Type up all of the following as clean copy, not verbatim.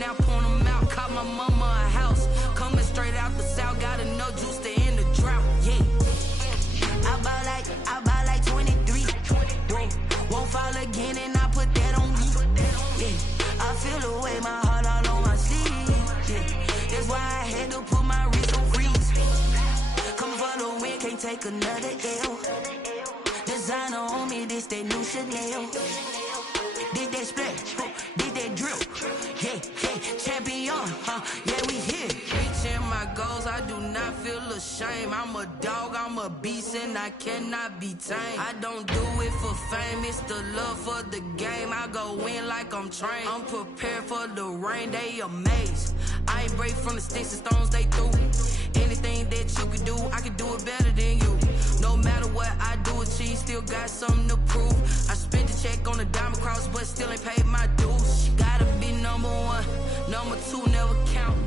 now, point them out. Caught my mama a house. Coming straight out the south, got enough juice to end the drought. Yeah. I buy like 23. Won't fall again, and I put that on me. Yeah. I feel the way, my heart all on my sleeve. Yeah. That's why I had to put my wrist on freeze. Coming for the win, can't take another L. Designer on me, this that new Chanel. Did that splash, did that drip. Yeah, champion, yeah, we here. Reaching my goals, I do not feel ashamed. I'm a dog, I'm a beast, and I cannot be tamed. I don't do it for fame, it's the love for the game. I go in like I'm trained. I'm prepared for the rain, they amazed. I ain't break from the sticks and stones they threw. Anything that you can do, I can do it better than you. No matter what I do, achieve, still got something to prove. I spent the check on the diamond cross, but still ain't paid my dues. Gotta be number one, number two never count.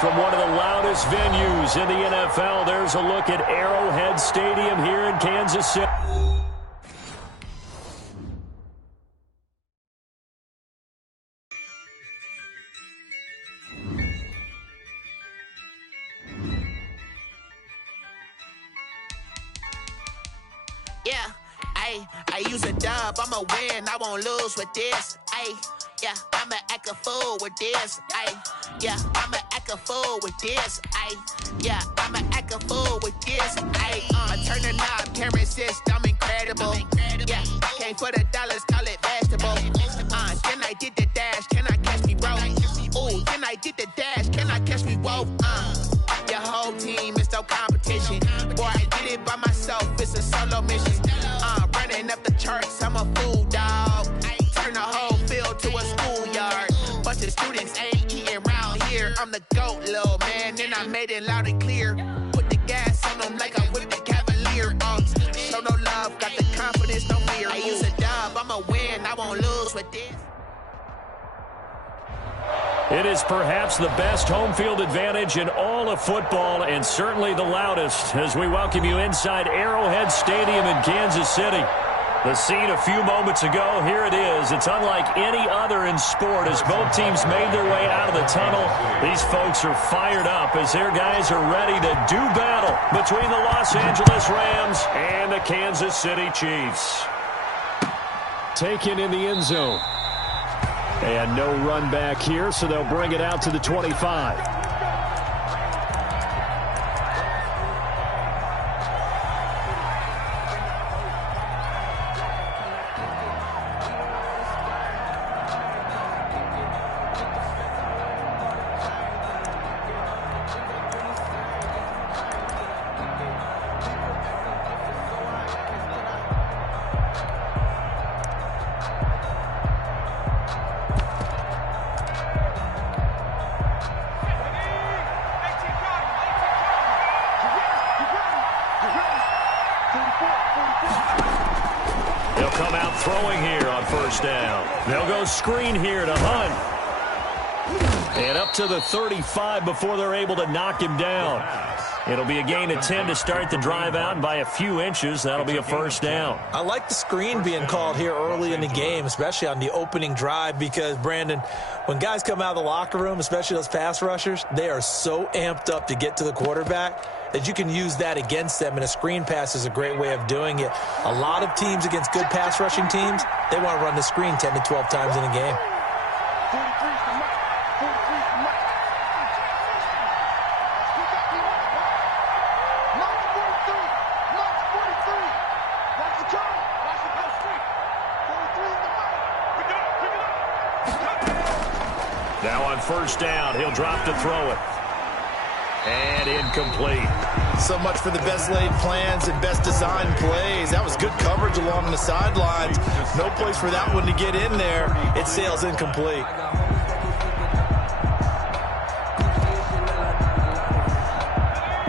From one of the loudest venues in the NFL, there's a look at Arrowhead Stadium here in Kansas City. Yeah, I use a dub, I'ma win, I won't lose with this. Yeah, I'ma act a fool with this. Yeah, I'ma act a fool with this. Yeah, I'ma act a fool with this. I turn the knob, camera system incredible. Yeah, came for the dollars, call it vegetable. Then I did the dash, can I catch me, bro? Ooh, then I did the dash, can I catch me, whoa? Your whole team is no competition. Boy, I did it by myself, it's a solo mission. Running up the charts, I'm a fool, dog. Turn the whole field to a schoolyard. Bunch of students ain't eating round here. I'm the GOAT, little man, and I made it loud and clear. Put the gas on them like I whipped the Cavalier. Show no love, got the confidence, no fear. I use a dub, I'ma win, I won't lose with this. It is perhaps the best home field advantage in all of football, and certainly the loudest, as we welcome you inside Arrowhead Stadium in Kansas City. The scene a few moments ago, here it is. It's unlike any other in sport as both teams made their way out of the tunnel. These folks are fired up as their guys are ready to do battle between the Los Angeles Rams and the Kansas City Chiefs. Taken in the end zone. And no run back here, so they'll bring it out to the 25. They'll come out throwing here on first down. They'll go screen here to Hunt. And up to the 35 before they're able to knock him down. It'll be a gain of 10 to start the drive out, and by a few inches, that'll be a first down. I like the screen being called here early in the game, especially on the opening drive, because, Brandon, when guys come out of the locker room, especially those pass rushers, they are so amped up to get to the quarterback that you can use that against them, and a screen pass is a great way of doing it. A lot of teams against good pass rushing teams, they want to run the screen 10 to 12 times in a game. Now on first down, he'll drop to throw it. And incomplete. So much for the best laid plans and best designed plays. That was good coverage along the sidelines. No place for that one to get in there. It sails incomplete.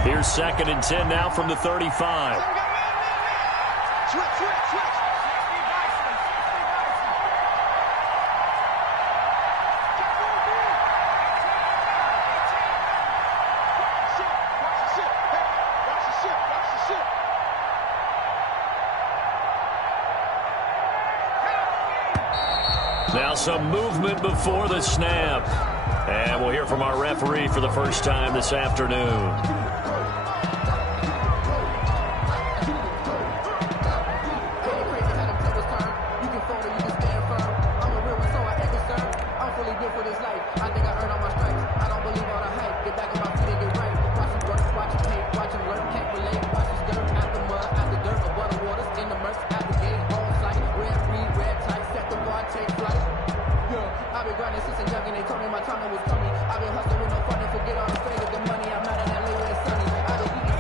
Here's 2nd and 10 now from the 35. Now some movement before the snap. And we'll hear from our referee for the first time this afternoon.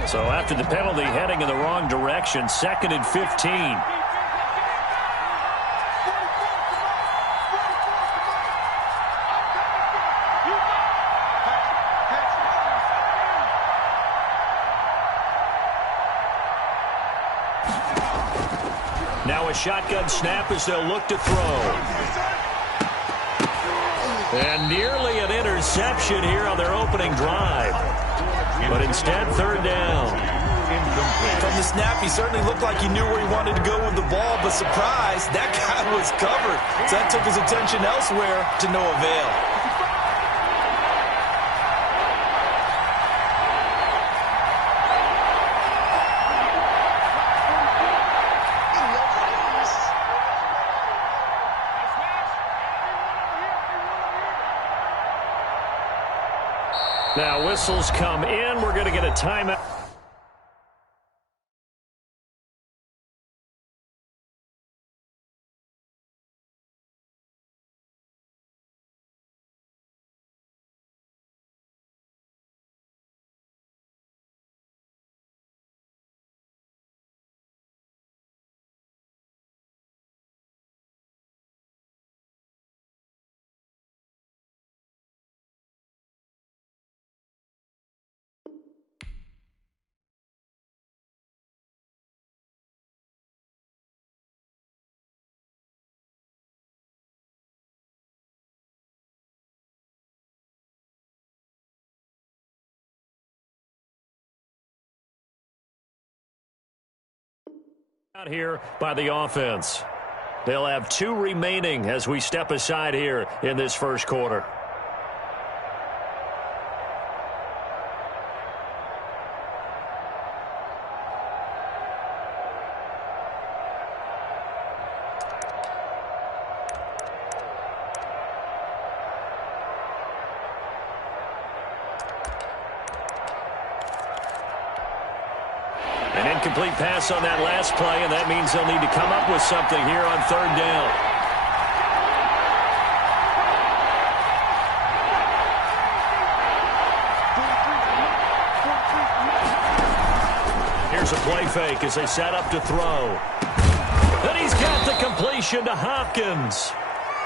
So after the penalty, heading in the wrong direction, 2nd and 15. Now a shotgun snap as they'll look to throw. And nearly an interception here on their opening drive. But instead, 3rd down. From the snap, he certainly looked like he knew where he wanted to go with the ball, but surprise, that guy was covered. So that took his attention elsewhere to no avail. Now whistles come in. We're going to get a timeout. Out here by the offense. They'll have 2 remaining as we step aside here in this first quarter. An incomplete pass on that last play, and that means they'll need to come up with something here on 3rd down. Here's a play fake as they set up to throw. And he's got the completion to Hopkins.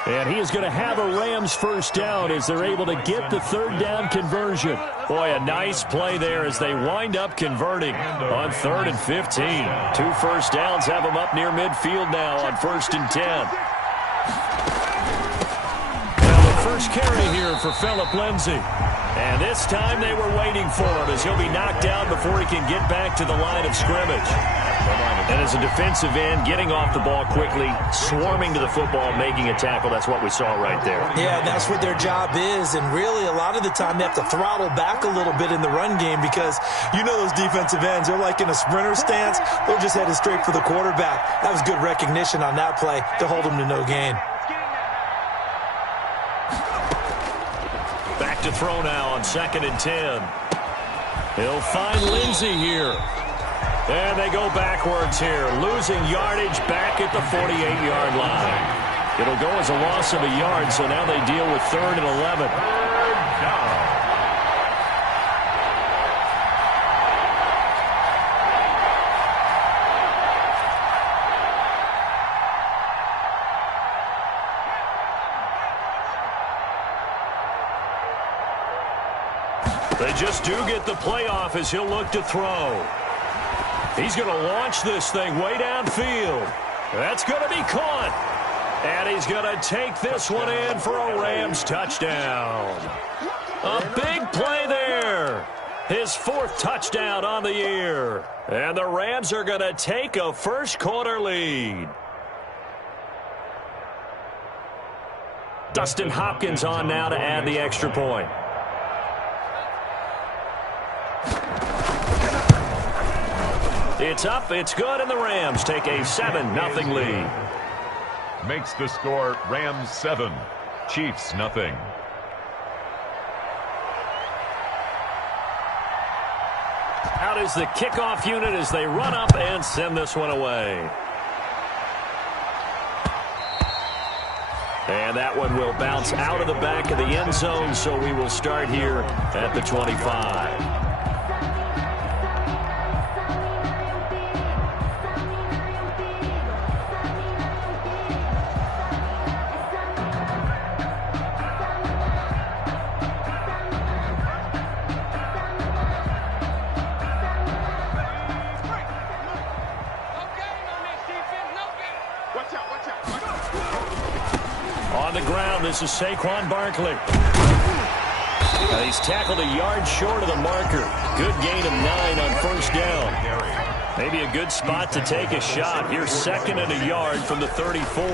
And he is going to have a Rams first down as they're able to get the 3rd down conversion. Boy, a nice play there as they wind up converting on 3rd and 15. 2 first downs have them up near midfield now on 1st and 10. Now the first carry here for Phillip Lindsay. And this time they were waiting for him as he'll be knocked down before he can get back to the line of scrimmage. And as a defensive end, getting off the ball quickly, swarming to the football, making a tackle, that's what we saw right there. Yeah, that's what their job is. And really, a lot of the time, they have to throttle back a little bit in the run game because you know those defensive ends, they're like in a sprinter stance. They're just headed straight for the quarterback. That was good recognition on that play to hold them to no gain. Back to throw now on 2nd and 10. He'll find Lindsay here. And they go backwards here, losing yardage back at the 48-yard line. It'll go as a loss of a yard, so now they deal with 3rd and 11. They just do get the playoff as he'll look to throw. He's going to launch this thing way downfield. That's going to be caught. And he's going to take this one in for a Rams touchdown. A big play there. His 4th touchdown on the year. And the Rams are going to take a first-quarter lead. Dustin Hopkins on now to add the extra point. It's up, it's good, and the Rams take a 7-0 lead. Makes the score Rams 7, Chiefs nothing. Out is the kickoff unit as they run up and send this one away. And that one will bounce out of the back of the end zone, so we will start here at the 25. On the ground, this is Saquon Barkley. He's tackled a yard short of the marker. Good gain of 9 on first down. Maybe a good spot to take a shot. Here's 2nd and a yard from the 34.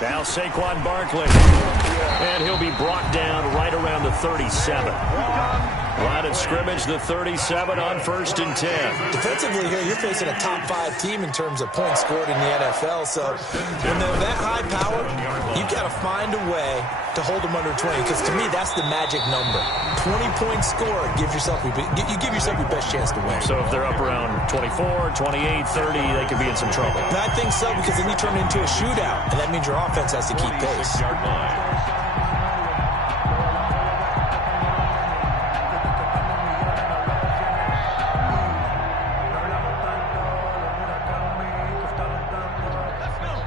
Now Saquon Barkley. And he'll be brought down right around the 37. Line of scrimmage, the 37 on 1st and 10. Defensively here, you're facing a top 5 team in terms of points scored in the NFL. So when they're that high power, you got to find a way to hold them under 20. Because to me, that's the magic number. 20 points scored, you give yourself your best chance to win. So if they're up around 24, 28, 30, they could be in some trouble. And I think so, because then you turn it into a shootout, and that means your offense has to keep pace.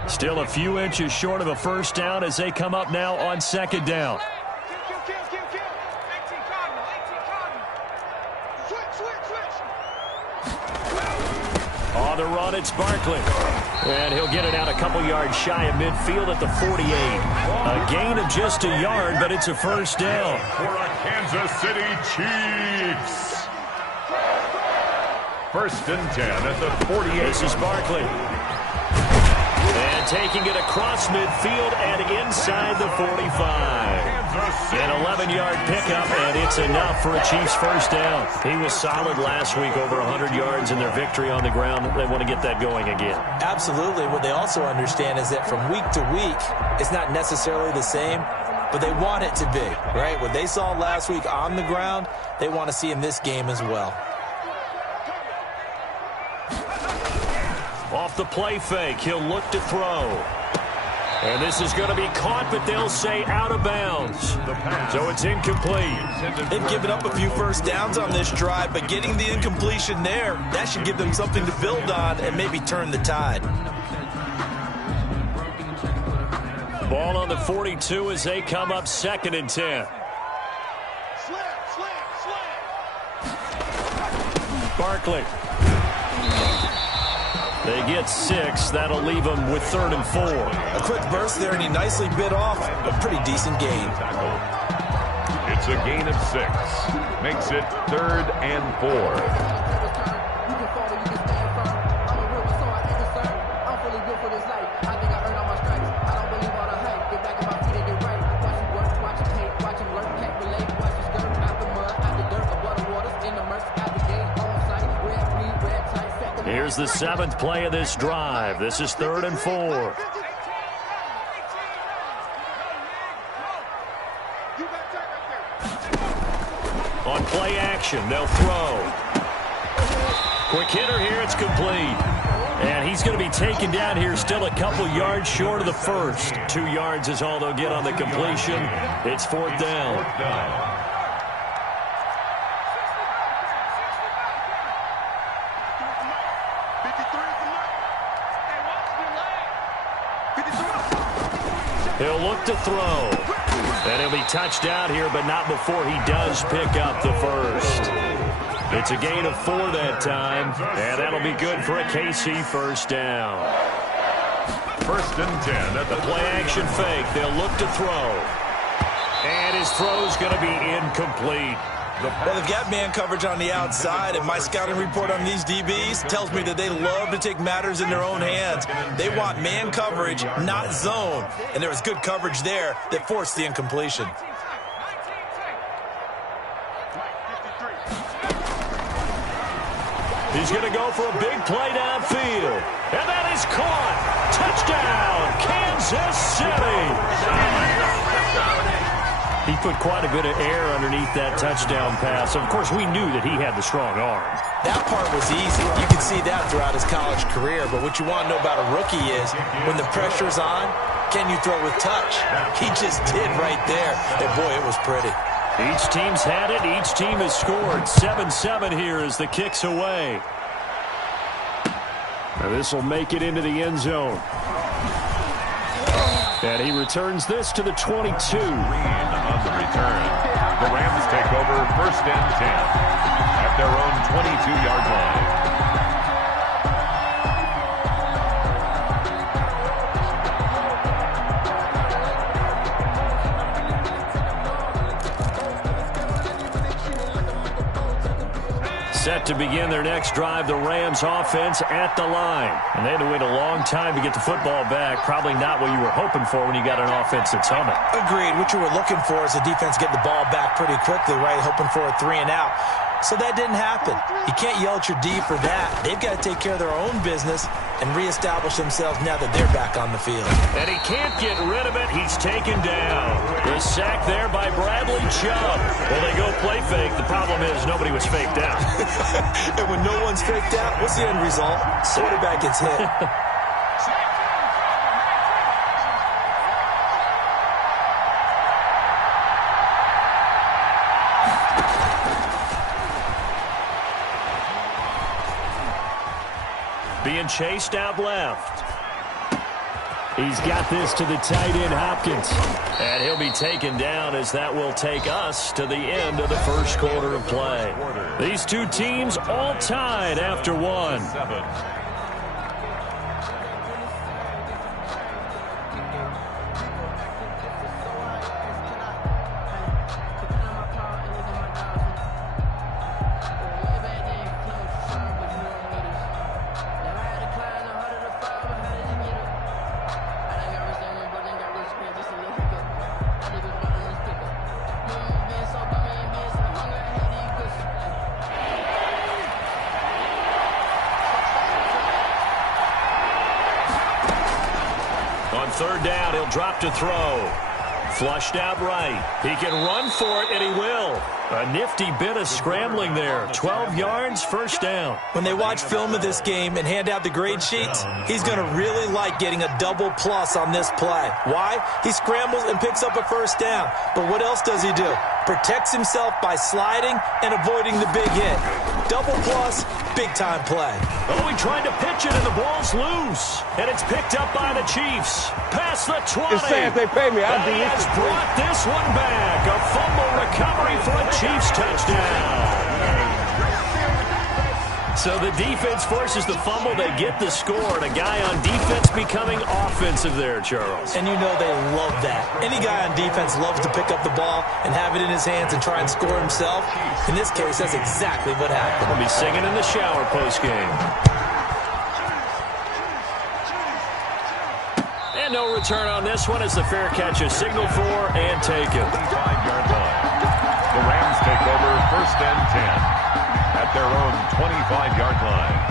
Still a few inches short of a first down as they come up now on 2nd down. On the run, it's Barkley. And he'll get it out a couple yards shy of midfield at the 48. A gain of just a yard, but it's a first down. For a Kansas City Chiefs. 1st and 10 at the 48. This is Barkley. And taking it across midfield and inside the 45. An 11-yard pickup, and it's enough for a Chiefs first down. He was solid last week, over 100 yards in their victory on the ground. They want to get that going again. Absolutely. What they also understand is that from week to week, it's not necessarily the same, but they want it to be, right? What they saw last week on the ground, they want to see in this game as well. Off the play fake, he'll look to throw. And this is going to be caught, but they'll say out of bounds. So it's incomplete. They've given up a few first downs on this drive, but getting the incompletion there, that should give them something to build on and maybe turn the tide. Ball on the 42 as they come up 2nd and 10. Barkley. They get 6. That'll leave them with 3rd and 4. A quick burst there, and he nicely bit off a pretty decent gain. It's a gain of 6. Makes it 3rd and 4. Here's the 7th play of this drive. This is 3rd and 4. On play action, they'll throw. Quick hitter here, it's complete. And he's going to be taken down here still a couple yards short of the first. 2 yards is all they'll get on the completion. It's 4th down. He'll look to throw. And he'll be touched out here, but not before he does pick up the first. It's a gain of 4 that time, and that'll be good for a KC first down. 1st and 10 at the play-action fake. They'll look to throw. And his throw's going to be incomplete. Well, they've got man coverage on the outside, and my scouting report on these DBs tells me that they love to take matters in their own hands. They want man coverage, not zone. And there was good coverage there that forced the incompletion. He's going to go for a big play downfield. And that is caught. Touchdown, Kansas City. He put quite a bit of air underneath that touchdown pass. Of course, we knew that he had the strong arm. That part was easy. You can see that throughout his college career. But what you want to know about a rookie is when the pressure's on, can you throw with touch? He just did right there. And, boy, it was pretty. Each team's had it. Each team has scored. 7-7 here as the kick's away. Now this will make it into the end zone. And he returns this to the 22. On the return. The Rams take over 1st and 10 at their own 22-yard line. Set to begin their next drive, the Rams offense at the line. And they had to wait a long time to get the football back. Probably not what you were hoping for when you got an offense that's humming. Agreed. What you were looking for is the defense getting the ball back pretty quickly, right? Hoping for a 3 and out. So that didn't happen. You can't yell at your D for that. They've got to take care of their own business and reestablish themselves now that they're back on the field. And he can't get rid of it. He's taken down. The sack there by Bradley Chubb. Well, they go play fake. The problem is nobody was faked out. And when no one's faked out, what's the end result? Quarterback gets hit. Being chased out left. He's got this to the tight end, Hopkins. And he'll be taken down as that will take us to the end of the first quarter of play. These two teams all tied after one. Third down, he'll drop to throw. Flushed out right. He can run for it, and he will. A nifty bit of scrambling there. 12 yards, first down. When they watch film of this game and hand out the grade sheets, he's going to really like getting a double plus on this play. Why? He scrambles and picks up a first down. But what else does he do? Protects himself by sliding and avoiding the big hit. Double plus, big-time play. Oh, he tried to pitch it, and the ball's loose. And it's picked up by the Chiefs. Past the 20. Just say if they pay me, I'll do this. He has brought this one back. A fumble recovery for a Chiefs touchdown. So the defense forces the fumble. They get the score. And a guy on defense becoming offensive there, Charles. And you know they love that. Any guy on defense loves to pick up the ball and have it in his hands and try and score himself. In this case, that's exactly what happened. We'll be singing in the shower postgame. And no return on this one as the fair catch is signaled for and taken. 5-yard line. The Rams take over 1st and 10 at their own 25-yard line.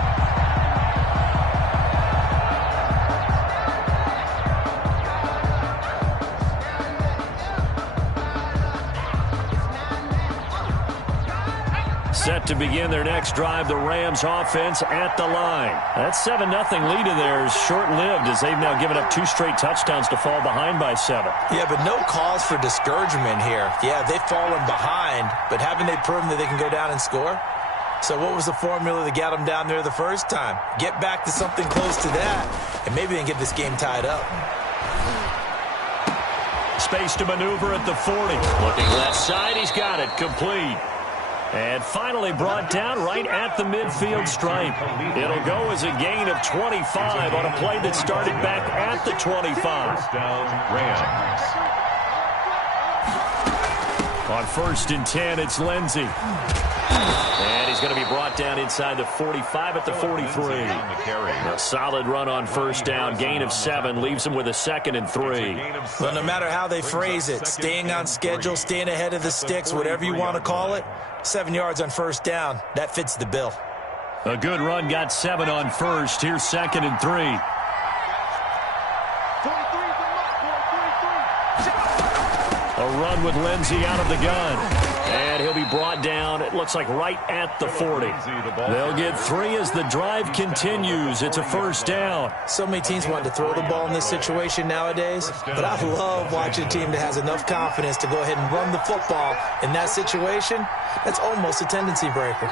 Set to begin their next drive, the Rams offense at the line. That 7-0 lead of theirs short-lived as they've now given up 2 straight touchdowns to fall behind by 7. Yeah, but no cause for discouragement here. Yeah, they've fallen behind, but haven't they proven that they can go down and score? So what was the formula that got them down there the first time? Get back to something close to that, and maybe they can get this game tied up. space to maneuver at the 40. Looking left side, he's got it. Complete. And finally brought down right at the midfield stripe. It'll go as a gain of 25 on a play that started back at the 25. Down Rams. On 1st and 10, it's Lindsey. And he's going to be brought down inside the 45 at the 43. A solid run on 1st down. Gain of 7 leaves him with a 2nd and 3. Well, no matter how they phrase it, staying on schedule, staying ahead of the sticks, whatever you want to call it, 7 yards on 1st down. That fits the bill. A good run, got 7 on 1st. Here's 2nd and 3. A run with Lindsey out of the gun. And he'll be brought down, it looks like right at the 40. They'll get 3 as the drive continues. It's a 1st down. So many teams want to throw the ball in this situation nowadays, but I love watching a team that has enough confidence to go ahead and run the football in that situation. That's almost a tendency breaker.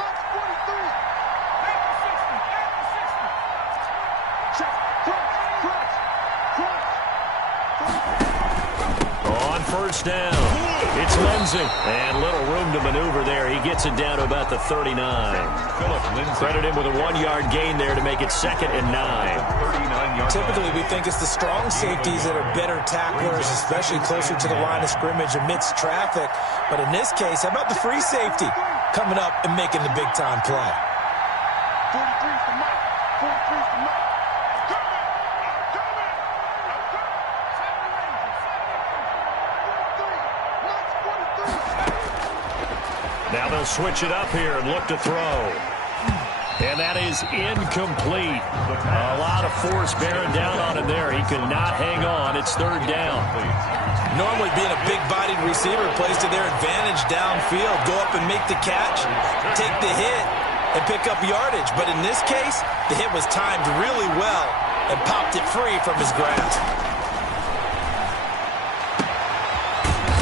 On 1st down, it's Lindsey. And little room to maneuver there. He gets it down to about the 39. Credit him with a 1-yard gain there to make it 2nd and 9. Typically, we think it's the strong safeties that are better tacklers, especially closer to the line of scrimmage amidst traffic. But in this case, how about the free safety coming up and making the big-time play? 43's the mic. 43's the mic. Now they'll switch it up here and look to throw. And that is incomplete. A lot of force bearing down on him there. He could not hang on. It's 3rd down. Normally being a big-bodied receiver plays to their advantage downfield. Go up and make the catch, take the hit, and pick up yardage. But in this case, the hit was timed really well and popped it free from his grasp.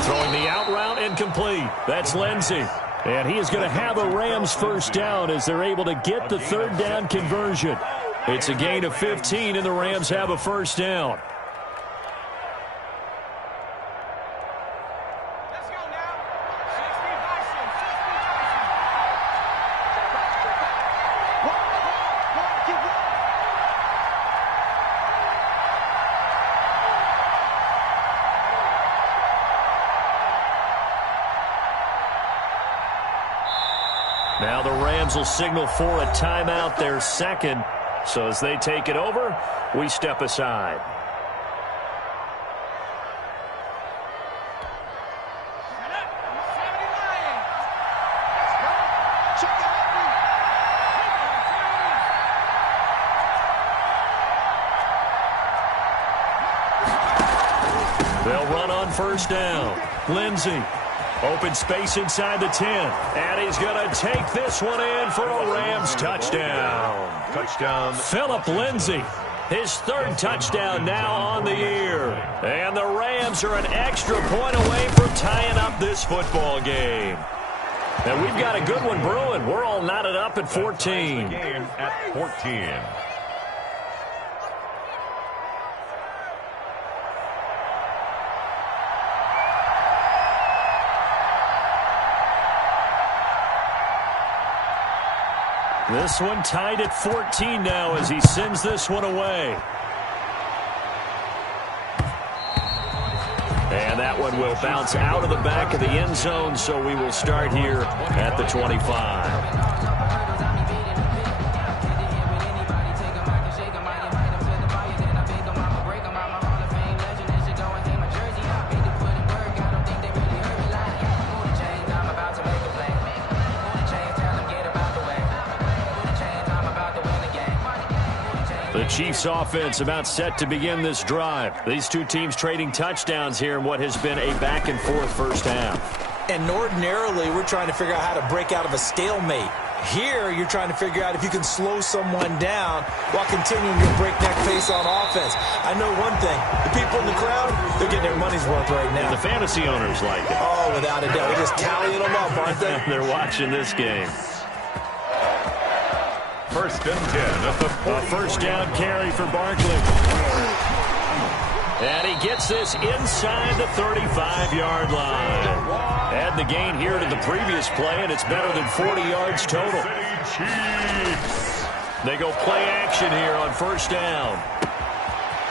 Throwing the out route incomplete. That's Lindsey. And he is going to have a Rams 1st down as they're able to get the 3rd down conversion. It's a gain of 15, and the Rams have a 1st down. Let's go now. Now the Rams will signal for a timeout, their 2nd. So as they take it over, we step aside. They'll run on 1st down. Lindsey. Open space inside the 10. And he's going to take this one in for a Rams touchdown. Touchdown. Philip Lindsey. His 3rd touchdown now on the year. And the Rams are an extra point away from tying up this football game. And we've got a good one brewing. We're all knotted up at 14. Game at 14. This one tied at 14 now as he sends this one away. And that one will bounce out of the back of the end zone, so we will start here at the 25. The Chiefs offense about set to begin this drive. These two teams trading touchdowns here in what has been a back-and-forth 1st half. And ordinarily, we're trying to figure out how to break out of a stalemate. Here, you're trying to figure out if you can slow someone down while continuing your breakneck pace on offense. I know one thing. The people in the crowd, they're getting their money's worth right now. And the fantasy owners like it. Oh, without a doubt. They're just tallying them up, aren't they? They're watching this game. 1st and 10 at the 1st down carry for Barkley. And he gets this inside the 35-yard line. Add the gain here to the previous play, and it's better than 40 yards total. They go play action here on first down.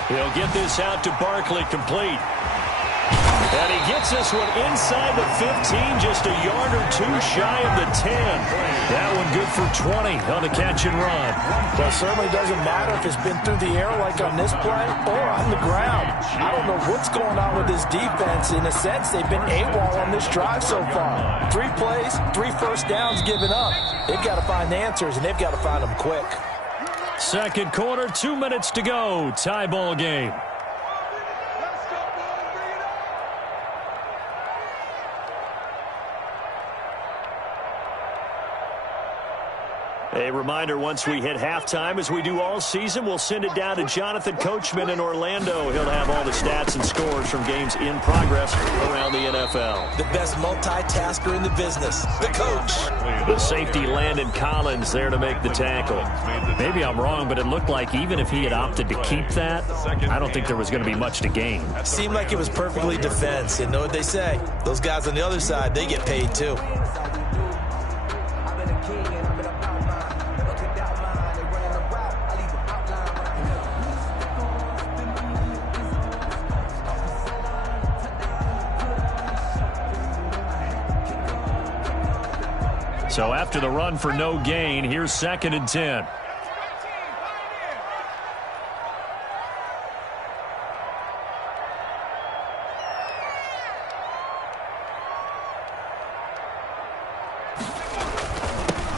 He'll get this out to Barkley, complete. And he gets this one inside the 15, just a yard or two shy of the 10. That one good for 20 on the catch and run. Well, it certainly doesn't matter if it's been through the air like on this play or on the ground. I don't know what's going on with this defense. In a sense, they've been AWOL on this drive so far. 3 plays, 3 first downs given up. They've got to find answers, and they've got to find them quick. Second quarter, 2 minutes to go. Tie ball game. A reminder, once we hit halftime, as we do all season, we'll send it down to Jonathan Coachman in Orlando. He'll have all the stats and scores from games in progress around the NFL. The best multitasker in the business, the coach. The safety, Landon Collins, there to make the tackle. Maybe I'm wrong, but it looked like even if he had opted to keep that, I don't think there was going to be much to gain. Seemed like it was perfectly defense. And know what they say? Those guys on the other side, they get paid too. So after the run for no gain, here's 2nd and 10.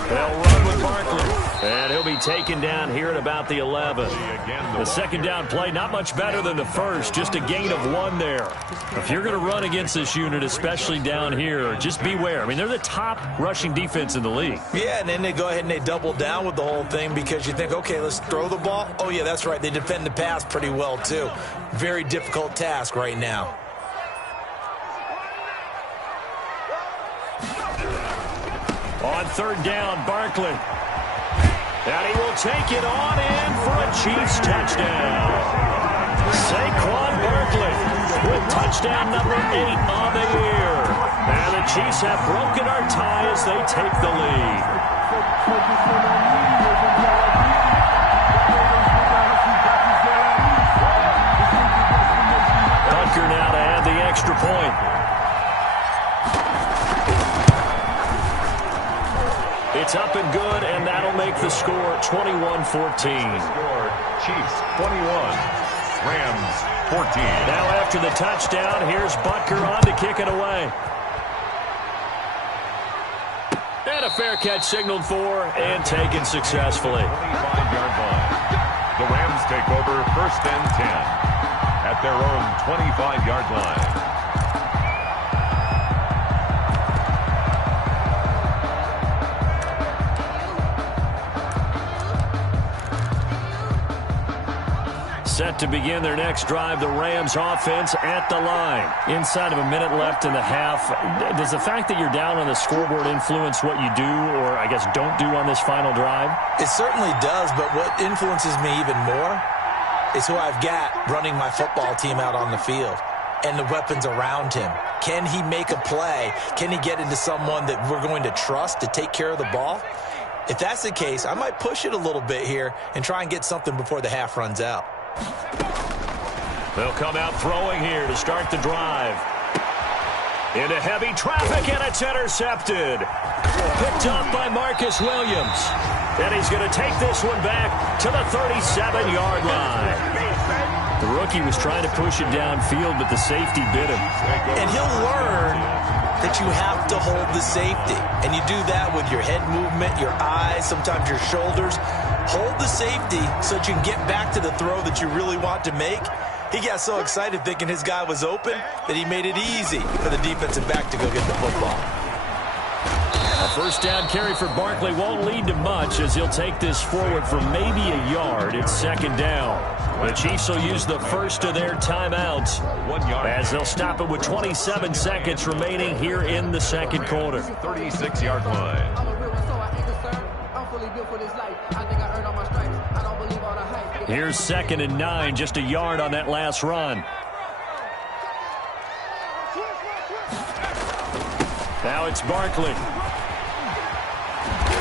They'll run with Barkley. And he'll be taken down here at about the 11. The second down play, not much better than the first, just a gain of 1 there. If you're going to run against this unit, especially down here, just beware. I mean, they're the top rushing defense in the league. Yeah, and then they go ahead and they double down with the whole thing because you think, okay, let's throw the ball. Oh, yeah, that's right. They defend the pass pretty well, too. Very difficult task right now. On third down, Barkley. And he will take it on in for a Chiefs touchdown. Saquon Barkley with touchdown number 8 on the year. And the Chiefs have broken our tie as they take the lead. Bunker now to add the extra point. It's up and good, and that'll make the score 21-14. Chiefs 21, Rams 14. Now after the touchdown, here's Butker on to kick it away. And a fair catch signaled for and taken successfully. 25-yard line. The Rams take over 1st and 10 at their own 25-yard line. Set to begin their next drive, the Rams offense at the line. Inside of a minute left in the half. Does the fact that you're down on the scoreboard influence what you do or, I guess, don't do on this final drive? It certainly does, but what influences me even more is who I've got running my football team out on the field and the weapons around him. Can he make a play? Can he get into someone that we're going to trust to take care of the ball? If that's the case, I might push it a little bit here and try and get something before the half runs out. They'll come out throwing here to start the drive. Into heavy traffic, and it's intercepted. Picked up by Marcus Williams. And he's going to take this one back to the 37-yard line. The rookie was trying to push it downfield, but the safety bit him. And he'll learn that you have to hold the safety. And you do that with your head movement, your eyes, sometimes your shoulders. Hold the safety so that you can get back to the throw that you really want to make. He got so excited thinking his guy was open that he made it easy for the defensive back to go get the football. A first down carry for Barkley won't lead to much as he'll take this forward for maybe a yard. It's 2nd down. The Chiefs will use the first of their timeouts as they'll stop it with 27 seconds remaining here in the second quarter. 36-yard line. Here's 2nd and 9, just a yard on that last run. Now it's Barkley.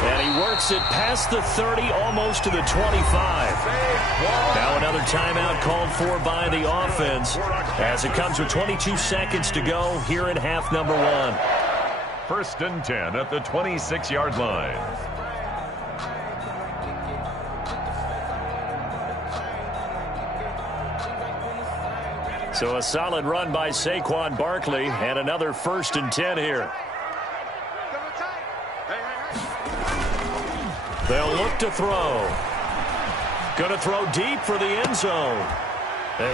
And he works it past the 30, almost to the 25. Now another timeout called for by the offense as it comes with 22 seconds to go here in half number 1. 1st and 10 at the 26-yard line. So a solid run by Saquon Barkley and another 1st and 10 here. They'll look to throw. Going to throw deep for the end zone.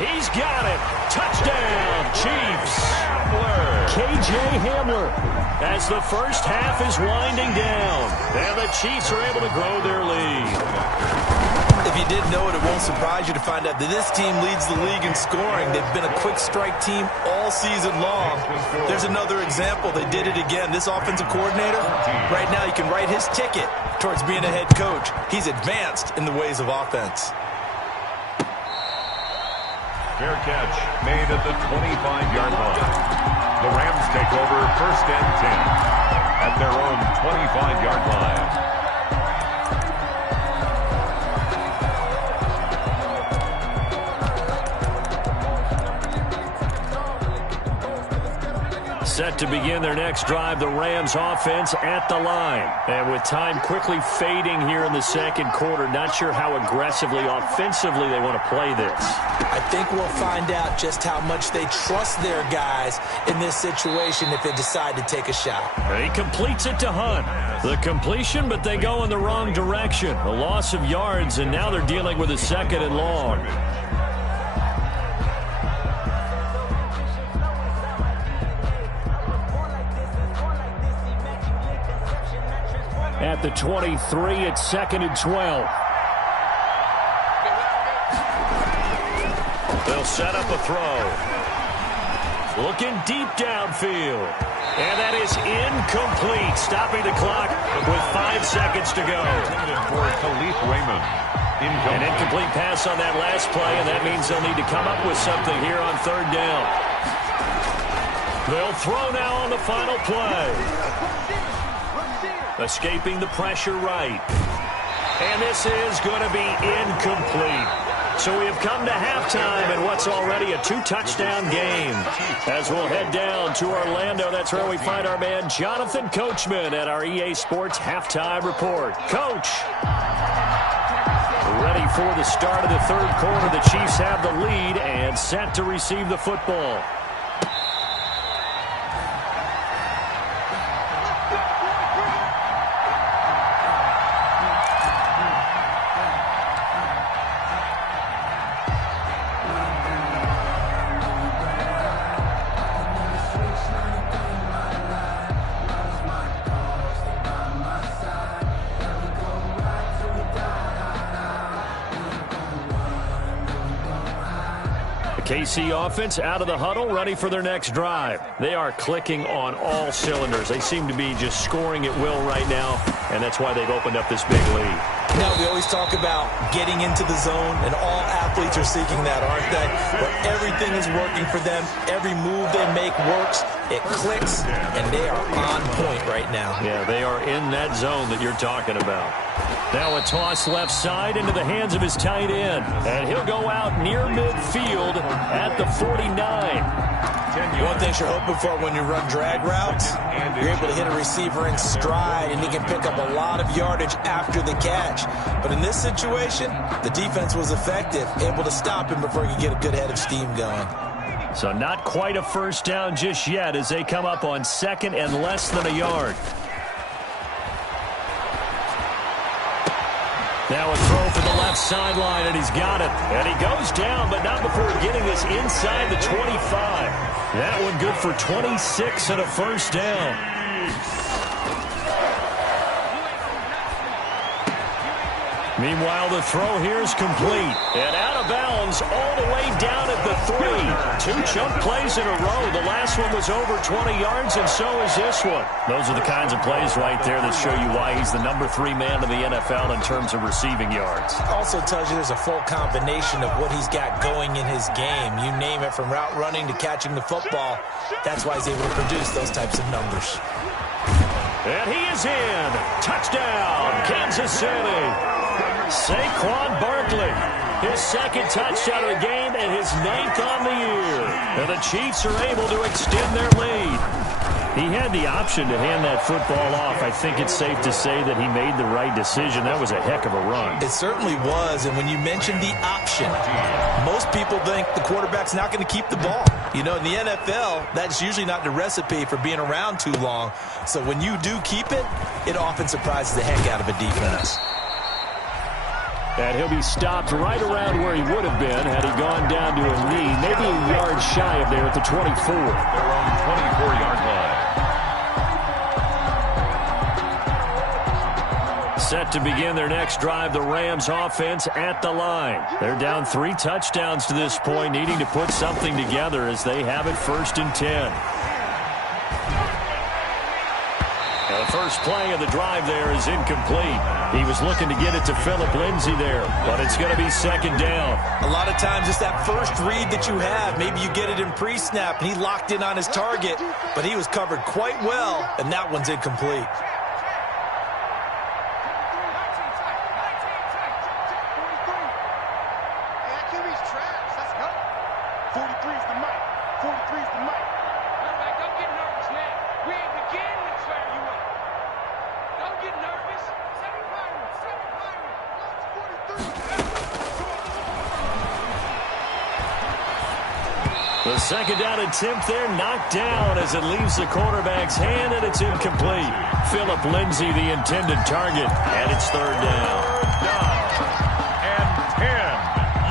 He's got it. Touchdown, Chiefs. K.J. Hamler as the first half is winding down. And the Chiefs are able to grow their lead. If you didn't know it, it won't surprise you to find out that this team leads the league in scoring. They've been a quick strike team all season long. There's another example. They did it again. This offensive coordinator, right now, you can write his ticket towards being a head coach. He's advanced in the ways of offense. Fair catch made at the 25-yard line. The Rams take over 1st and 10 at their own 25-yard line. Set to begin their next drive, the Rams offense at the line. And with time quickly fading here in the second quarter, not sure how aggressively, offensively they want to play this. I think we'll find out just how much they trust their guys in this situation if they decide to take a shot. He completes it to Hunt. The completion, but they go in the wrong direction. A loss of yards, and now they're dealing with a 2nd and long. At the 23, it's 2nd and 12. They'll set up a throw. Looking deep downfield. And that is incomplete. Stopping the clock with 5 seconds to go. For Khalif Raymond. An incomplete pass on that last play, and that means they'll need to come up with something here on 3rd down. They'll throw now on the final play. Escaping the pressure right. And this is going to be incomplete. So we have come to halftime in what's already a 2-touchdown game. As we'll head down to Orlando, that's where we find our man Jonathan Coachman at our EA Sports Halftime Report. Coach, ready for the start of the 3rd quarter. The Chiefs have the lead and set to receive the football. KC offense out of the huddle, ready for their next drive. They are clicking on all cylinders. They seem to be just scoring at will right now, and that's why they've opened up this big lead. Now, we always talk about getting into the zone, and all athletes are seeking that, aren't they? Where everything is working for them. Every move they make works. It clicks, and they are on point right now. Yeah, they are in that zone that you're talking about. Now a toss left side into the hands of his tight end. And he'll go out near midfield at the 49. One thing you're hoping for when you run drag routes, you're able to hit a receiver in stride, and he can pick up a lot of yardage after the catch. But in this situation, the defense was effective, able to stop him before he could get a good head of steam going. So not quite a first down just yet as they come up on 2nd and less than a yard. Now a throw for the left sideline, and he's got it. And he goes down, but not before getting this inside the 25. That one good for 26 and a first down. Meanwhile, the throw here is complete. And out of bounds all the way down at the 3. 2 chunk plays in a row. The last one was over 20 yards, and so is this one. Those are the kinds of plays right there that show you why he's the number 3 man in the NFL in terms of receiving yards. Also tells you there's a full combination of what he's got going in his game. You name it, from route running to catching the football. That's why he's able to produce those types of numbers. And he is in. Touchdown, Kansas City. Saquon Barkley, his second touchdown of the game and his 9th on the year. And the Chiefs are able to extend their lead. He had the option to hand that football off. I think it's safe to say that he made the right decision. That was a heck of a run. It certainly was, and when you mentioned the option, most people think the quarterback's not going to keep the ball. You know, in the NFL, that's usually not the recipe for being around too long. So when you do keep it, it often surprises the heck out of a defense. And he'll be stopped right around where he would have been had he gone down to a knee, maybe a yard shy of there at the 24. Their own 24-yard line. Set to begin their next drive, the Rams offense at the line. They're down 3 touchdowns to this point, needing to put something together as they have it 1st and 10. The first play of the drive there is incomplete. He was looking to get it to Phillip Lindsay there, but it's going to be 2nd down. A lot of times it's that first read that you have. Maybe you get it in pre-snap, and he locked in on his target, but he was covered quite well, and that one's incomplete. The 2nd down attempt there knocked down as it leaves the quarterback's hand, and it's incomplete. Phillip Lindsay, the intended target, and it's 3rd down. And 10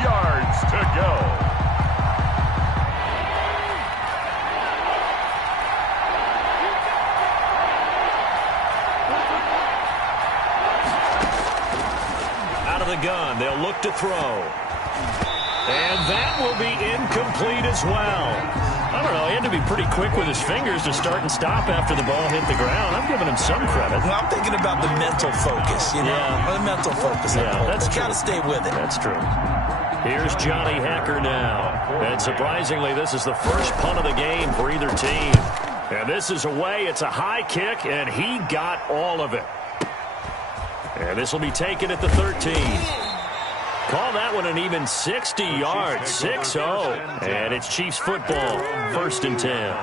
yards to go. Out of the gun, they'll look to throw. And that will be incomplete as well. I don't know, he had to be pretty quick with his fingers to start and stop after the ball hit the ground. I'm giving him some credit. Well, I'm thinking about the mental focus, you know. Yeah. The mental focus. Yeah, that's true. Got to stay with it. That's true. Here's Johnny Hacker now. And surprisingly, this is the first punt of the game for either team. And this is away. It's a high kick, and he got all of it. And this will be taken at the 13. Call that one an even 60 yards, 6-0. And it's Chiefs football, 1st and 10.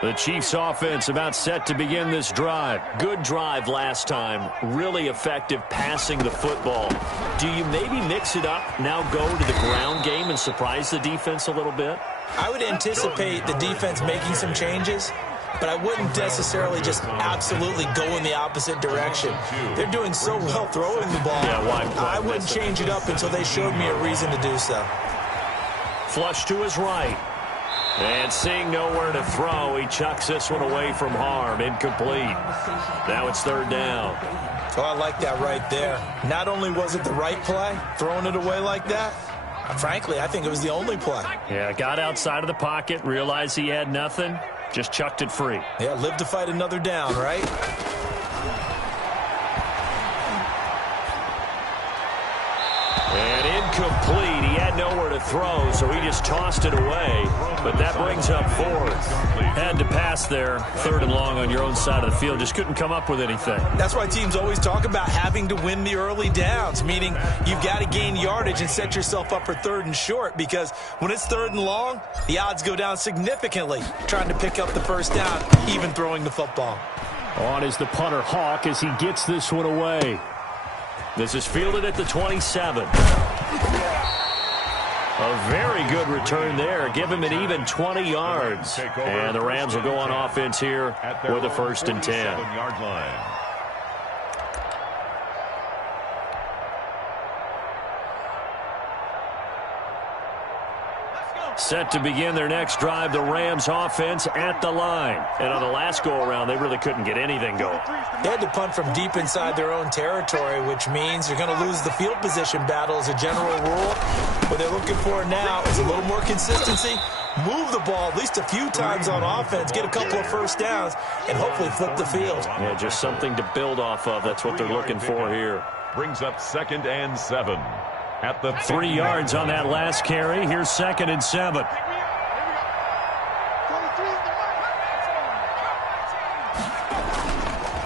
The Chiefs offense about set to begin this drive. Good drive last time. Really effective passing the football. Do you maybe mix it up, now go to the ground game and surprise the defense a little bit? I would anticipate the defense making some changes, but I wouldn't necessarily just absolutely go in the opposite direction. They're doing so well throwing the ball. Yeah, why I wouldn't change it up until they showed me a reason to do so. Flush to his right. And seeing nowhere to throw, he chucks this one away from harm. Incomplete. Now it's 3rd down. Oh, I like that right there. Not only was it the right play, throwing it away like that, frankly, I think it was the only play. Yeah, got outside of the pocket, realized he had nothing, just chucked it free. Yeah, live to fight another down, right? And incomplete. He had nowhere to throw, so he just tossed it away. But that brings up 4th. Had to pass there. 3rd and long on your own side of the field. Just couldn't come up with anything. That's why teams always talk about having to win the early downs, meaning you've got to gain yardage and set yourself up for 3rd and short, because when it's 3rd and long, the odds go down significantly trying to pick up the 1st down, even throwing the football. On is the punter Hawk as he gets this one away. This is fielded at the 27. A very good return there. Give him an even 20 yards. And the Rams will go on offense here with a 1st and 10. Set to begin their next drive, the Rams offense at the line. And on the last go-around, they really couldn't get anything going. They had to punt from deep inside their own territory, which means you're going to lose the field position battle as a general rule. What they're looking for now is a little more consistency, move the ball at least a few times on offense, get a couple of first downs, and hopefully flip the field. Yeah, just something to build off of. That's what they're looking for here. Brings up 2nd and 7. At the 3 yards on that last carry. Here's 2nd and 7.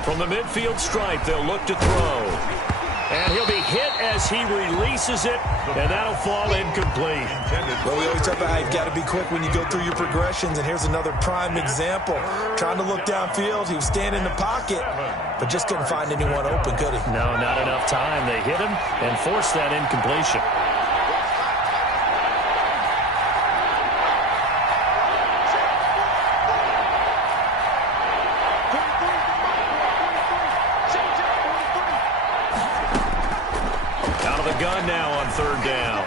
From the midfield stripe, they'll look to throw. And he'll be hit as he releases it, and that'll fall incomplete. Well, we always talk about how you've got to be quick when you go through your progressions, and here's another prime example. Trying to look downfield, he was standing in the pocket, but just couldn't find anyone open, could he? No, not enough time. They hit him and forced that incompletion. Gun now on 3rd down.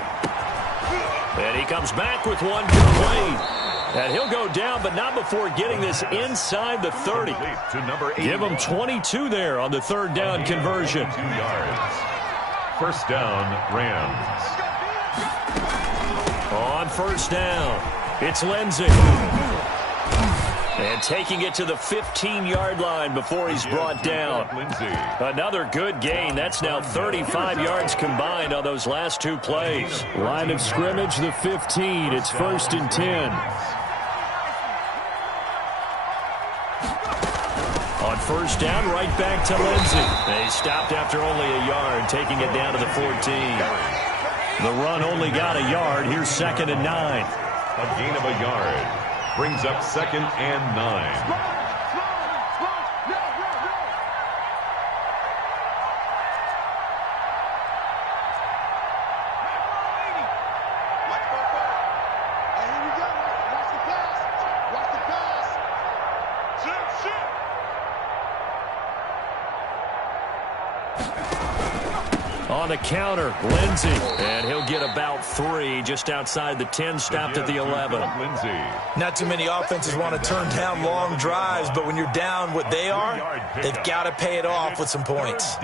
And he comes back with one complete. And he'll go down, but not before getting this inside the 30. Give him 22 there on the 3rd down conversion. 2 yards. 1st down, Rams. On 1st down, it's Lindsey. And taking it to the 15-yard line before he's brought down. Another good gain. That's now 35 yards combined on those last 2 plays. Line of scrimmage, the 15. It's 1st and 10. On 1st down, right back to Lindsey. They stopped after only a yard, taking it down to the 14. The run only got a yard. Here's 2nd and 9. A gain of a yard. Brings up 2nd and 9. On the counter, Lindsey. And he'll get about 3 just outside the 10, stopped at the 11. Not too many offenses want to turn down long drives, but when you're down what they are, they've got to pay it off with some points.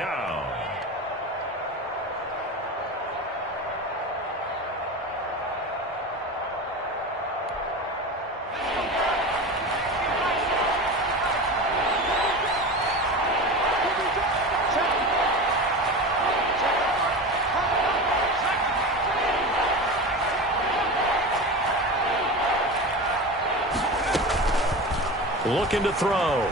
Looking to throw.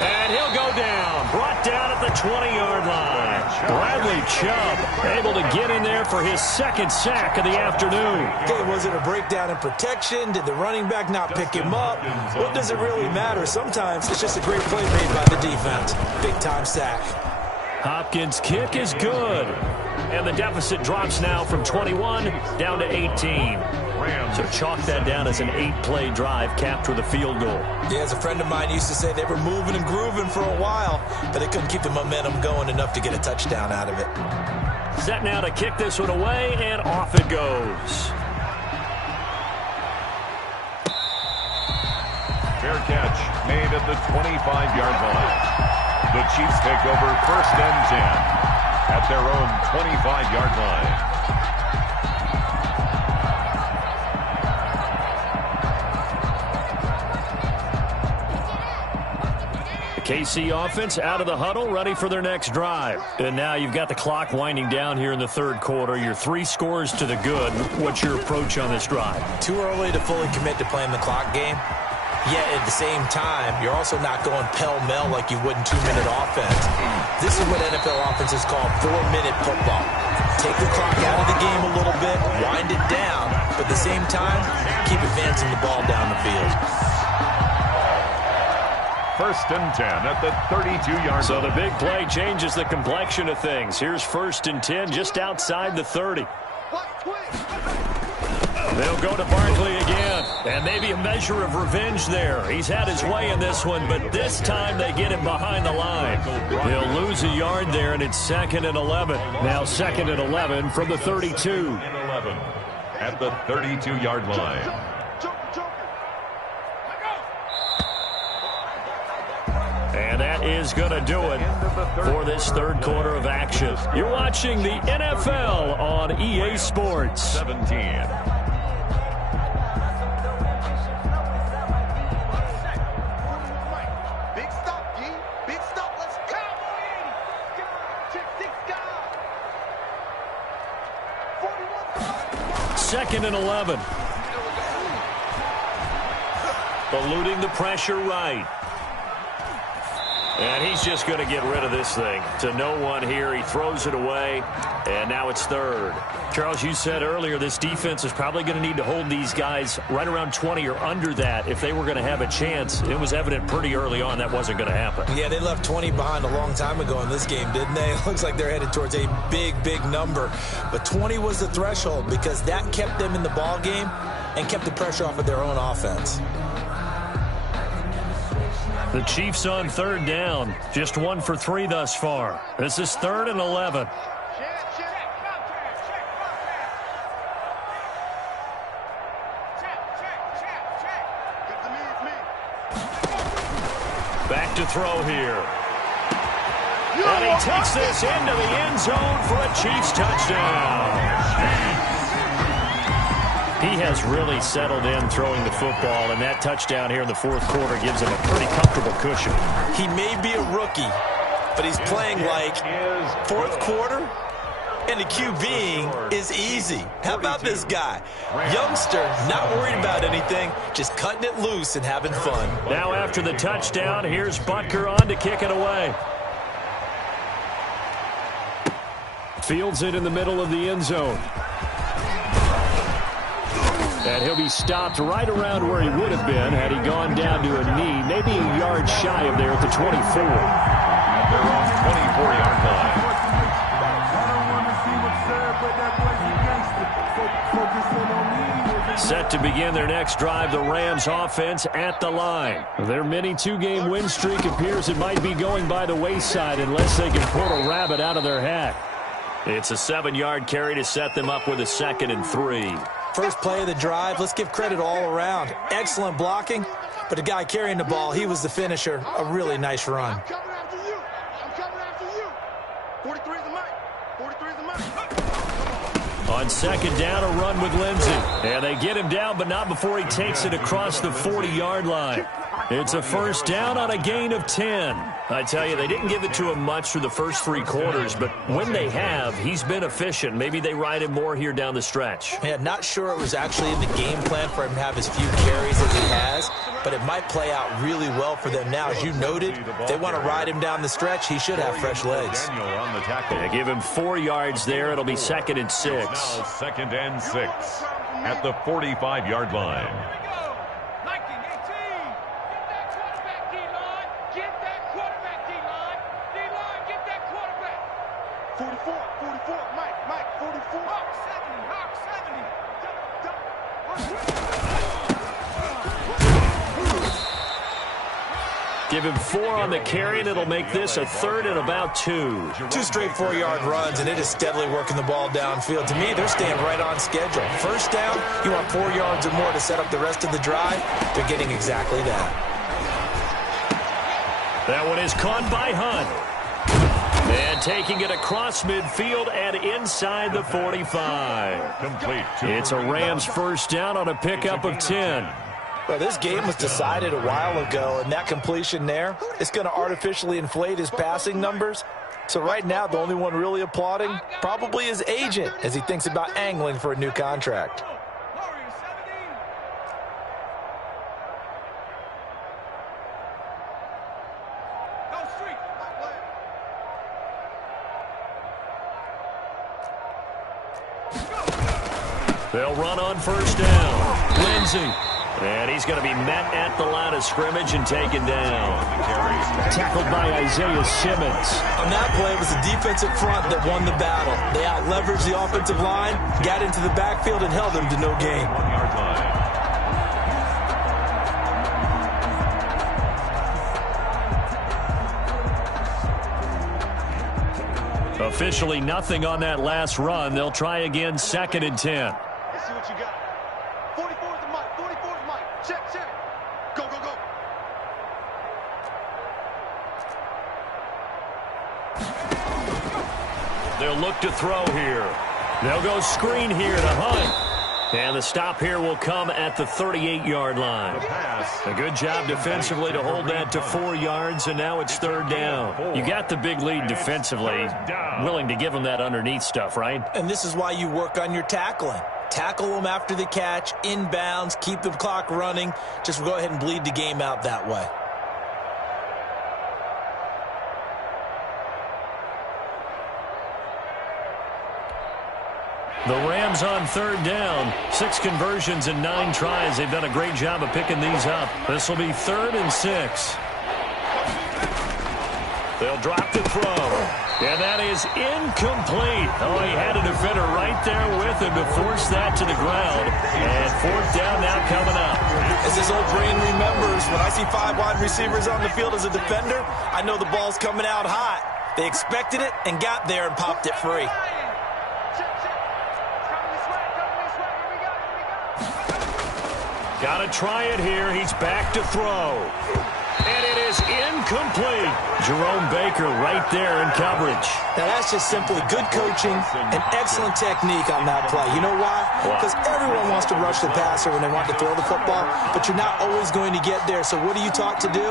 And he'll go down. Brought down at the 20-yard line. Bradley Chubb able to get in there for his 2nd sack of the afternoon. Okay, was it a breakdown in protection? Did the running back not pick him up? What does it really matter? Sometimes it's just a great play made by the defense. Big-time sack. Hopkins' kick is good. And the deficit drops now from 21 down to 18. So chalk that down as an 8-play drive capped with a field goal. Yeah, as a friend of mine used to say, they were moving and grooving for a while, but they couldn't keep the momentum going enough to get a touchdown out of it. Set now to kick this one away, and off it goes. Fair catch made at the 25-yard line. The Chiefs take over 1st and 10 at their own 25-yard line. KC offense out of the huddle, ready for their next drive. And now you've got the clock winding down here in the 3rd quarter. You're 3 scores to the good. What's your approach on this drive? Too early to fully commit to playing the clock game. Yet at the same time, you're also not going pell-mell like you would in 2-minute offense. This is what NFL offenses call 4-minute football. Take the clock out of the game a little bit, wind it down, but at the same time, keep advancing the ball down the field. 1st and 10 at the 32-yard line. So the big play changes the complexion of things. Here's 1st and 10 just outside the 30. They'll go to Barkley again, and maybe a measure of revenge there. He's had his way in this one, but this time they get him behind the line. He'll lose a yard there, and it's 2nd and 11. Now 2nd and 11 from the 32. At the 32-yard line. And that is going to do it for this third quarter of action. You're watching the NFL on EA Sports. 17. Second and 11. Eluding the pressure right. And he's just going to get rid of this thing. To no one here. He throws it away. And now it's third. Charles, you said earlier this defense is probably going to need to hold these guys right around 20 or under that if they were going to have a chance. It was evident pretty early on that wasn't going to happen. Yeah, they left 20 behind a long time ago in this game, didn't they? It looks like they're headed towards a big, big number. But 20 was the threshold because that kept them in the ball game and kept the pressure off of their own offense. The Chiefs on third down. Just 1 for 3 thus far. This is 3rd and 11. Back to throw here. And he takes this into the end zone for a Chiefs touchdown. He has really settled in throwing the football, and that touchdown here in the fourth quarter gives him a pretty comfortable cushion. He may be a rookie, but he's playing like fourth quarter, and the QBing is easy. How about this guy? Youngster, not worried about anything, just cutting it loose and having fun. Now after the touchdown, here's Butker on to kick it away. Fields it in the middle of the end zone. And he'll be stopped right around where he would have been had he gone down to a knee, maybe a yard shy of there at the 24. At their own 24-yard line. Set to begin their next drive, the Rams offense at the line. Their mini two-game win streak appears it might be going by the wayside unless they can pull a rabbit out of their hat. It's a 7-yard carry to set them up with a 2nd and 3. First play of the drive, let's give credit all around. Excellent blocking, but the guy carrying the ball, he was the finisher. A really nice run. I'm coming after you. I'm coming after you. 43 is the mic. 43 is the mic. On second down, a run with Lindsey. And they get him down, but not before he takes it across the 40-yard line. It's a first down on a gain of 10. I tell you, they didn't give it to him much through the first 3 quarters, but when they have, he's been efficient. Maybe they ride him more here down the stretch. Yeah, not sure it was actually in the game plan for him to have as few carries as he has, but it might play out really well for them now. As you noted, if they want to ride him down the stretch, he should have fresh legs. They give him 4 yards there. It'll be 2nd and 6. Now 2nd and 6 at the 45-yard line. 44, Mike, 44. Hawk 70. Give him 4 on the carry, and it'll make this a 3rd and about 2. 2 straight 4-yard runs, and it is steadily working the ball downfield. To me, they're staying right on schedule. First down, you want 4 yards or more to set up the rest of the drive. They're getting exactly that. That one is caught by Hunt. And taking it across midfield and inside the 45. Complete. It's a Rams first down on a pickup of 10. Well, this game was decided a while ago, and that completion there is going to artificially inflate his passing numbers. So right now, the only one really applauding probably his agent as he thinks about angling for a new contract. They'll run on first down. Lindsey And he's going to be met at the line of scrimmage and taken down. Tackled by Isaiah Simmons. On that play, it was the defensive front that won the battle. They out-leveraged the offensive line, got into the backfield, and held them to no gain. 1-yard line. Officially nothing on that last run. They'll try again, 2nd and 10. Let's see what you got. 44 is the mic. 44 is the mic. Check, check. Go, go, go. They'll look to throw here. They'll go screen here to Hunt. And the stop here will come at the 38-yard line. A good job defensively to hold that to 4 yards, and now it's 3rd down. You got the big lead defensively. Willing to give them that underneath stuff, right? And this is why you work on your tackling. Tackle them after the catch, inbounds, keep the clock running. Just go ahead and bleed the game out that way. The Rams on 3rd down. 6 conversions and 9 tries. They've done a great job of picking these up. This will be 3rd and 6. They'll drop the throw. And that is incomplete. Oh, he had a defender right there with him to force that to the ground. And 4th down now coming up. As this old brain remembers, when I see 5 wide receivers on the field as a defender, I know the ball's coming out hot. They expected it and got there and popped it free. Got to try it here. He's back to throw. And it is incomplete. Jerome Baker right there in coverage. Now, that's just simply good coaching and excellent technique on that play. You know why? Because everyone wants to rush the passer when they want to throw the football, but you're not always going to get there. So what are you taught to do?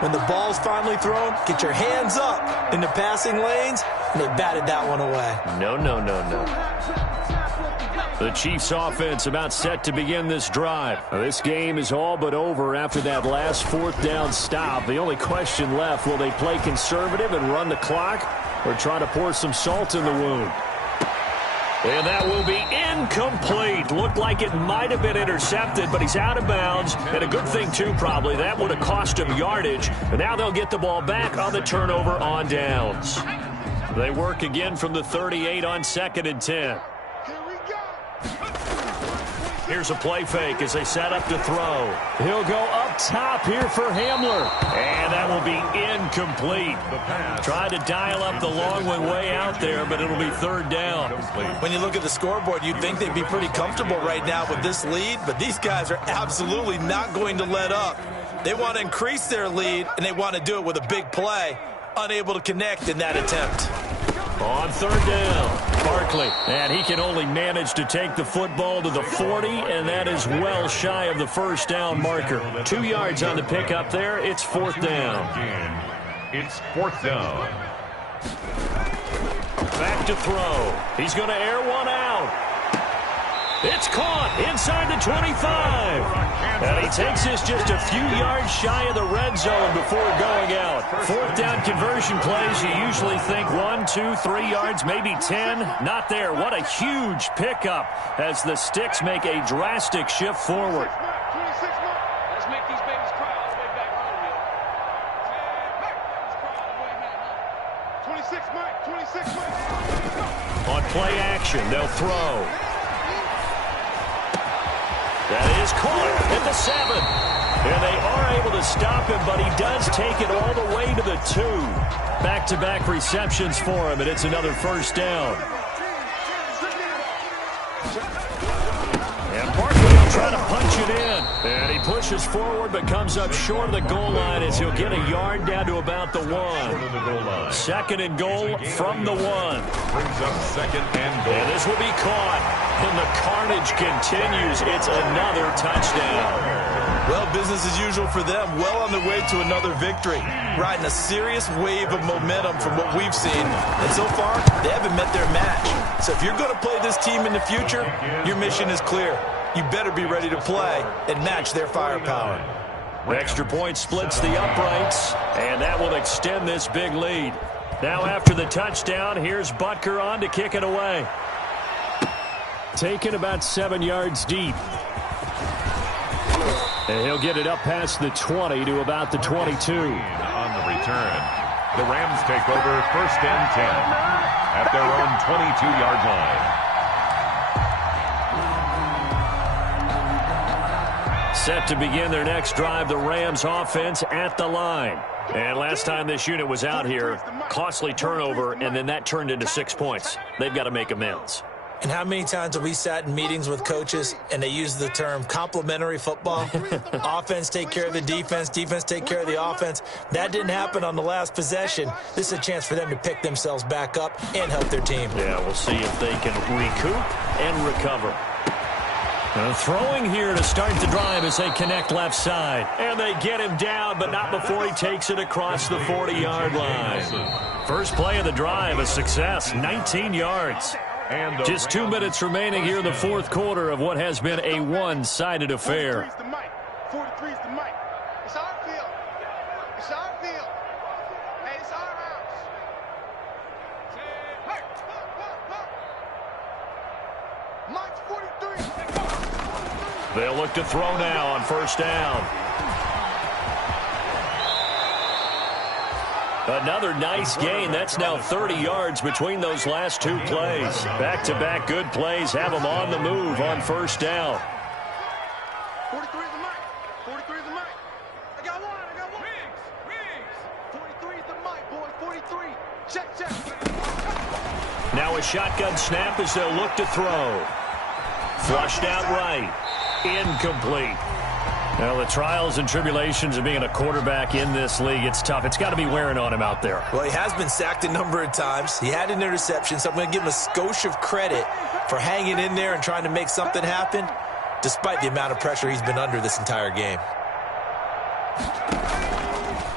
When the ball's finally thrown, get your hands up in the passing lanes, and they batted that one away. No, no, no, no. The Chiefs offense about set to begin this drive. This game is all but over after that last 4th down stop. The only question left, will they play conservative and run the clock or try to pour some salt in the wound? And that will be incomplete. Looked like it might have been intercepted, but he's out of bounds. And a good thing, too, probably. That would have cost him yardage. And now they'll get the ball back on the turnover on downs. They work again from the 38 on 2nd and 10. Here's a play fake as they set up to throw. He'll go up top here for Hamler. And that will be incomplete. Try to dial up the long one way out there, but it'll be 3rd down. When you look at the scoreboard, you'd think they'd be pretty comfortable right now with this lead, but these guys are absolutely not going to let up. They want to increase their lead, and they want to do it with a big play. Unable to connect in that attempt. On 3rd down, Barkley. And he can only manage to take the football to the 40, and that is well shy of the 1st down marker. 2 yards on the pickup there. It's 4th down. It's 4th down. Back to throw. He's going to air one out. It's caught inside the 25. And he takes this just a few yards shy of the red zone before going out. 4th down conversion plays, you usually think 1, 2, 3 yards, maybe 10. Not there. What a huge pickup as the Sticks make a drastic shift forward. 26 months. Let's make these babies cry all the way back home, yo. Let's cry all the way back home. 26 months. 26 months. On play action, they'll throw. That is caught at the 7. And they are able to stop him, but he does take it all the way to the 2. Back-to-back receptions for him, and it's another 1st down. And Barkley will try to punch it in. And he pushes forward, but comes up short of the goal line as he'll get a yard down to about the 1. 2nd and goal from the 1. Brings up 2nd and goal. And this will be caught. And the carnage continues. It's another touchdown. Well, business as usual for them. Well on their way to another victory. Riding a serious wave of momentum from what we've seen. And so far, they haven't met their match. So if you're going to play this team in the future, your mission is clear. You better be ready to play and match their firepower. Extra point splits the uprights, and that will extend this big lead. Now after the touchdown, here's Butker on to kick it away. Taken about 7 yards deep. And he'll get it up past the 20 to about the 22. On the return, the Rams take over 1st and 10 at their own 22-yard line. Set to begin their next drive, the Rams offense at the line. And last time this unit was out here, costly turnover, and then that turned into 6 points. They've got to make amends. And how many times have we sat in meetings with coaches and they use the term complementary football? Offense take care of the defense, defense take care of the offense. That didn't happen on the last possession. This is a chance for them to pick themselves back up and help their team. Yeah, we'll see if they can recoup and recover. Throwing here to start the drive as they connect left side. And they get him down, but not before he takes it across the 40-yard line. First play of the drive, a success, 19 yards. And just 2 minutes remaining here in the fourth quarter of what has been a one-sided affair. 43 is the mic. It's our field. It's our field. Hey, it's our house. Mike's 43. They'll look to throw now on first down. Another nice gain. That's now 30 yards between those last two plays. Back-to-back good plays have them on the move on first down. 43 is the mic. 43 is the mic. I got one. Rings. 43 is the mic, boys. 43. Check. Now a shotgun snap as they'll look to throw. Flushed out right. Incomplete. Well, the trials and tribulations of being a quarterback in this league, it's tough. It's got to be wearing on him out there. Well, he has been sacked a number of times. He had an interception, so I'm going to give him a skosh of credit for hanging in there and trying to make something happen, despite the amount of pressure he's been under this entire game.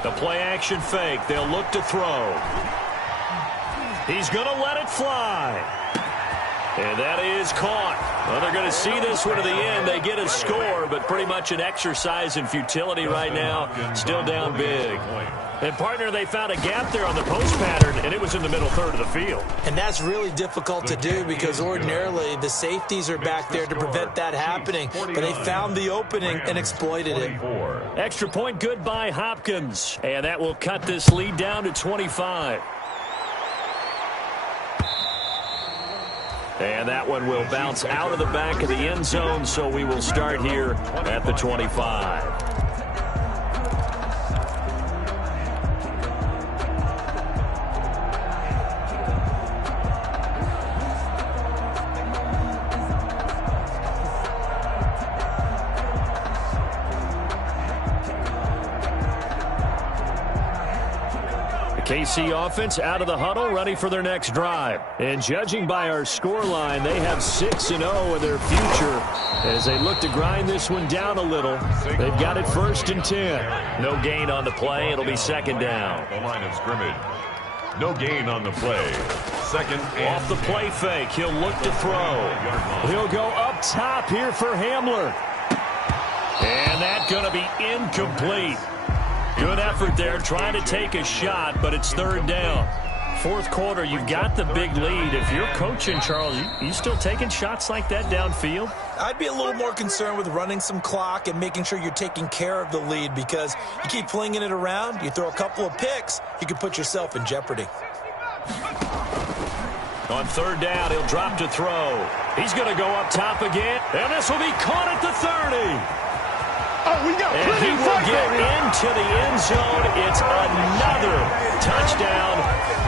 The play-action fake. They'll look to throw. He's going to let it fly. And that is caught. Well, they're going to see this one to the end. They get a score, but pretty much an exercise in futility right now. Still down big. And, partner, they found a gap there on the post pattern, and it was in the middle third of the field. And that's really difficult to do because ordinarily the safeties are back there to prevent that happening. But they found the opening and exploited it. Extra point good by Hopkins. And that will cut this lead down to 25. And that one will bounce out of the back of the end zone, so we will start here at the 25. KC offense out of the huddle, ready for their next drive. And judging by our scoreline, they have 6-0 in their future as they look to grind this one down a little. They've got it 1st and 10. No gain on the play. It'll be 2nd down. The line of scrimmage. No gain on the play. 2nd and off the play fake. He'll look to throw. He'll go up top here for Hamler. And that's going to be incomplete. Good effort there, trying to take a shot, but it's 3rd down. Fourth quarter, you've got the big lead. If you're coaching, Charles, you still taking shots like that downfield? I'd be a little more concerned with running some clock and making sure you're taking care of the lead because you keep flinging it around, you throw a couple of picks, you can put yourself in jeopardy. On 3rd down, he'll drop to throw. He's going to go up top again, and this will be caught at the 30. We got and he will get into the end zone. It's another touchdown.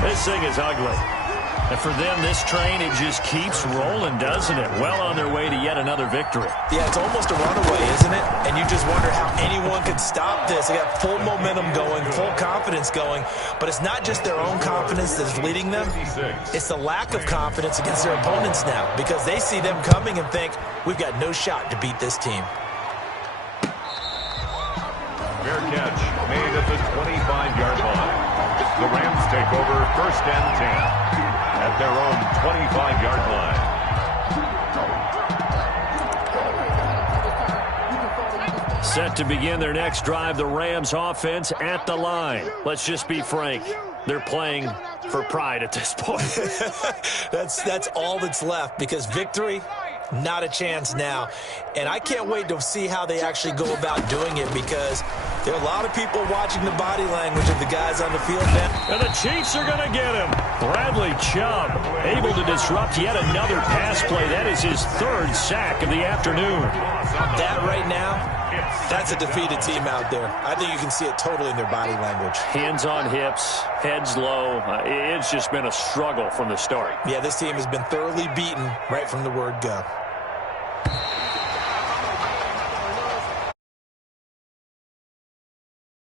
This thing is ugly. And for them, this train, it just keeps rolling, doesn't it? Well on their way to yet another victory. Yeah, it's almost a runaway, isn't it? And you just wonder how anyone could stop this. They got full momentum going, full confidence going. But it's not just their own confidence that's leading them. It's the lack of confidence against their opponents now because they see them coming and think, we've got no shot to beat this team. Fair catch made at the 25-yard line. The Rams take over 1st and 10 at their own 25-yard line. Set to begin their next drive, the Rams offense at the line. Let's just be frank. They're playing for pride at this point. That's all that's left because victory Not a chance now. And I can't wait to see how they actually go about doing it, because there are a lot of people watching the body language of the guys on the field now. And the Chiefs are going to get him. Bradley Chubb able to disrupt yet another pass play. That is his third sack of the afternoon. That right now, that's a defeated team out there. I think you can see it totally in their body language. Hands on hips, heads low. It's just been a struggle from the start. Yeah, this team has been thoroughly beaten right from the word go.